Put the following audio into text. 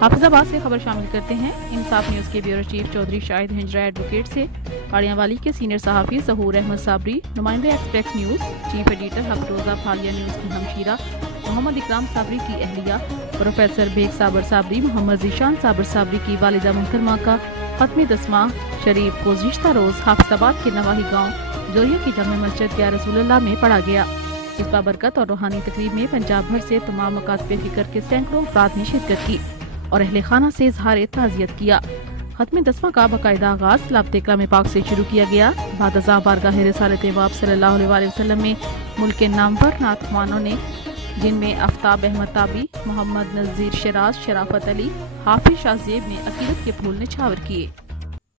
حافظ آباد سے خبر شامل کرتے ہیں۔ انصاف نیوز کے بیورو چیف چودھری شاہد ہنجرا ایڈوکیٹ سے پاڑیاں والی کے سینئر صحافی ظہور احمد صابری، نمائندہ ایکسپریس نیوز، چیف ایڈیٹر حق روزہ پھالیہ نیوز کی ہمشیرہ محمد اکرام صابری کی اہلیہ پروفیسر بیگ صابر صابری، محمد ذیشان صابر صابری کی والدہ محترمہ کا ختم دسماں شریف گزشتہ روز حافظ آباد کے نواحی گاؤں جوریہ کی جامع مسجد یا رسول اللہ میں پڑھا گیا۔ اس بابرکت اور روحانی تقریب میں پنجاب بھر سے تمام مکاتب فکر کے سینکڑوں افراد نے شرکت کی اور اہل خانہ سے اظہار تعزیت کیا۔ ختم دسواں کا باقاعدہ آغاز لابد اکرام پاک سے شروع کیا گیا۔ بعد ازاں بارگاہ رسالت باب صلی اللہ علیہ وآلہ وسلم میں ملک کے نامور نعت خوانوں نے، جن میں آفتاب احمد تابی، محمد نذیر شراز، شرافت علی، حافظ شاہ زیب نے عقیدت کے پھول نچھاور کیے۔